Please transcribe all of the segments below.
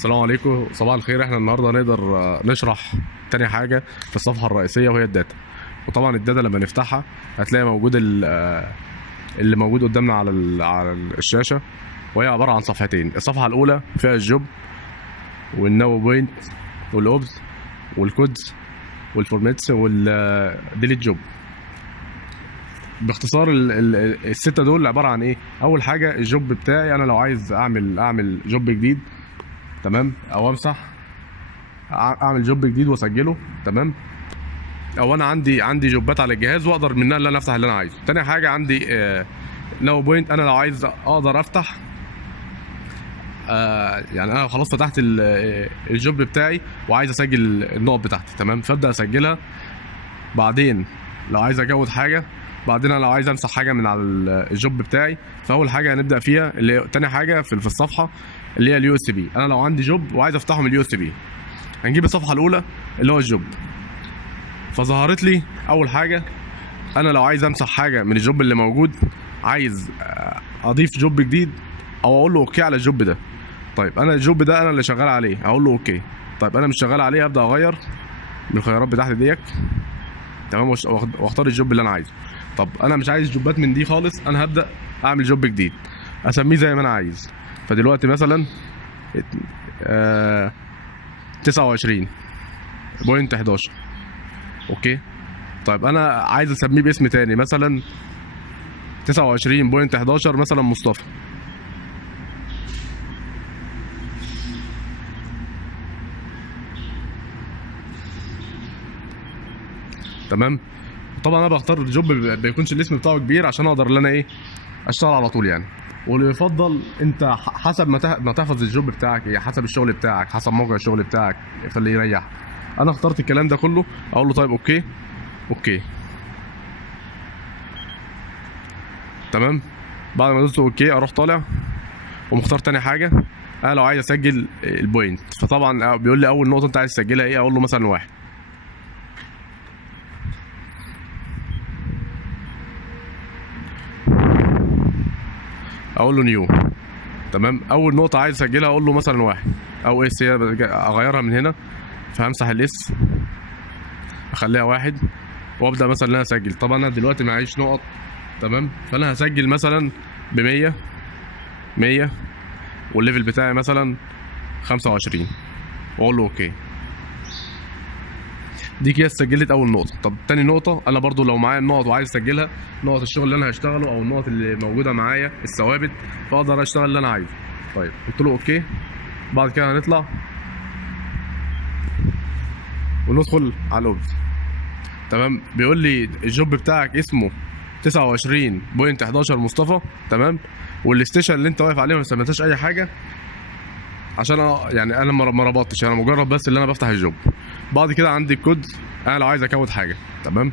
السلام عليكم، صباح الخير. احنا النهارده نقدر نشرح تاني حاجه في الصفحه الرئيسيه وهي الداتا. وطبعا الداتا لما نفتحها هتلاقي موجود اللي موجود قدامنا على الشاشه، وهي عباره عن صفحتين. الصفحه الاولى فيها الجوب والناو بوينت والاوبز والكودز والفورماتس والديليت جوب. باختصار السته دول عباره عن ايه؟ اول حاجه الجوب بتاعي، انا لو عايز اعمل جوب جديد، تمام، او امسح اعمل جوب جديد واسجله، تمام، او انا عندي جوبات على الجهاز واقدر منها ان انا افتح اللي انا عايزه. تاني حاجه عندي ناو بوينت، انا لو عايز اقدر افتح يعني انا خلاص فتحت الجوب بتاعي وعايز اسجل النقط بتاعتي، تمام، فابدا اسجلها. بعدين لو عايز اجود حاجه، بعدين انا لو عايز امسح حاجه من على الجوب بتاعي، فاول حاجه هنبدا فيها اللي تاني حاجه في الصفحه اللي هي اليو اس بي. انا لو عندي جوب وعايز افتحه من اليو اس بي، هنجيب الصفحه الاولى اللي هو الجوب. فظهرت لي اول حاجه، انا لو عايز امسح حاجه من الجوب اللي موجود، عايز اضيف جوب جديد او اقول له اوكي على الجوب ده. طيب انا الجوب ده انا اللي شغال عليه، اقول له اوكي. طيب انا مش شغال عليه، ابدا اغير من الخيارات بتاعتي ديت، تمام، واختار الجوب اللي انا عايزه. طب انا مش عايز جوبات من دي خالص، انا هبدا اعمل جوب جديد اسميه زي ما انا عايز. فدلوقتي مثلا 29.11، اوكي. طيب انا عايز اسميه باسم تاني، مثلا 29.11 مثلا مصطفى، تمام. طبعا انا بختار الجوب ما يكونش الاسم بتاعه كبير عشان اقدر ان انا ايه اشتغل على طول يعني. واللي يفضل انت حسب ما تحفظ الجوب بتاعك ايه، حسب الشغل بتاعك، حسب موقع الشغل بتاعك، فاللي يريح. انا اخترت الكلام ده كله، اقول له طيب اوكي، اوكي، تمام. بعد ما دوست اوكي اروح طالع ومختار تاني حاجه. انا لو عايز اسجل البوينت، فطبعا بيقول لي اول نقطه انت عايز تسجلها ايه، اقول له مثلا 1، اقول له نيو، تمام. اول نقطه عايز اسجلها اقول له مثلا 1 او اس، هي اغيرها من هنا، فهمسح الاس اخليها 1 وابدا مثلا ان انا اسجل. طبعا انا دلوقتي معيش نقط، تمام، فانا هسجل مثلا ب 100 والليفل بتاعي مثلا 25 واقول له اوكي. دي كده سجلت اول نقطه. طب تاني نقطه، انا برضو لو معايا النقط وعايز اسجلها، نقط الشغل اللي انا هشتغله او النقط اللي موجوده معايا الثوابت، فاقدر اشتغل اللي انا عايزه. طيب قلت له اوكي. بعد كده هنطلع وندخل على الاوبز، تمام. بيقول لي الجوب بتاعك اسمه 29.11 مصطفى، تمام، والستيشن اللي انت واقف عليه ما سميتهاش اي حاجه عشان يعني انا ما ربطتش، انا مجرد بس اللي انا بفتح الجوب. بعد كده عندي الكود، انا لو عايز اكود حاجه، تمام،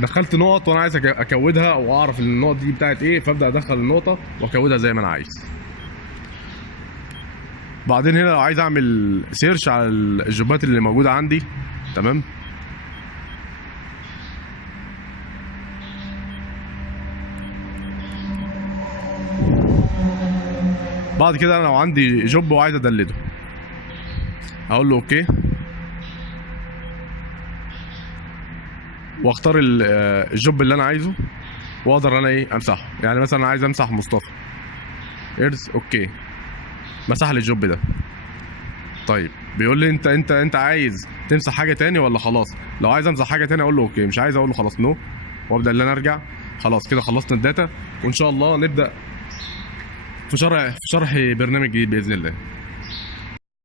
دخلت نقط وانا عايز اكودها او اعرف النقط دي بتاعت ايه، فابدا ادخل النقطه واكودها زي ما انا عايز. بعدين هنا لو عايز اعمل سيرش على الجوبات اللي موجوده عندي، تمام، بعد كده انا لو عندي جوب وعايز ادلده، هقول له اوكي واختار الجوب اللي انا عايزه واقدر انا ايه امسحه. يعني مثلا عايز امسح مصطفى ايرز، اوكي، مسح لي الجوب ده. طيب بيقول لي انت عايز تمسح حاجه تاني ولا خلاص؟ لو عايز امسح حاجه تاني اقول له اوكي، مش عايز اقول له خلاص نو، وابدا ان انا ارجع. خلاص كده خلصنا الداتا، وان شاء الله نبدا في شرح برنامج جديد باذن الله.